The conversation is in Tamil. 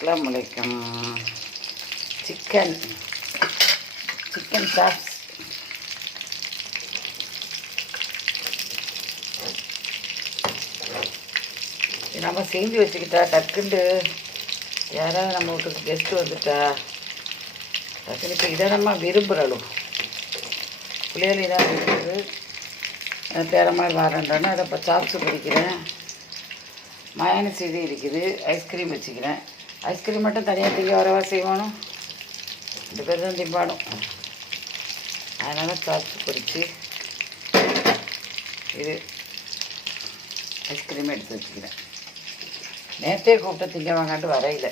அஸ்ஸலாமு அலைக்கும். Chicken chops. நம்ம செஞ்சு வச்சுக்கிட்டா டக்குண்டு யாராவது நம்ம வீட்டுக்கு கெஸ்ட்டு வந்துட்டா டக்குன்னு இப்போ இதை நம்ம விரும்புகிறோம். பிள்ளைகள் இதாக இருக்குது, பேரமாக வரேன்றானே அதை இப்போ சாப்ஸு பிடிக்கிறேன். மயோனஸ் இது இருக்குது, ஐஸ்கிரீம் வச்சுக்கிறேன். ஐஸ்கிரீம் மட்டும் தனியாக திங்க வரவா செய்வானும், 2 பேர் தான் திம்பாடும். அதனால் சாப்ஸ் பொரித்து இது ஐஸ்கிரீம் எடுத்து வச்சுக்கிறேன். நேற்றே கூப்பிட்டு திங்க வாங்காட்டு வரையில்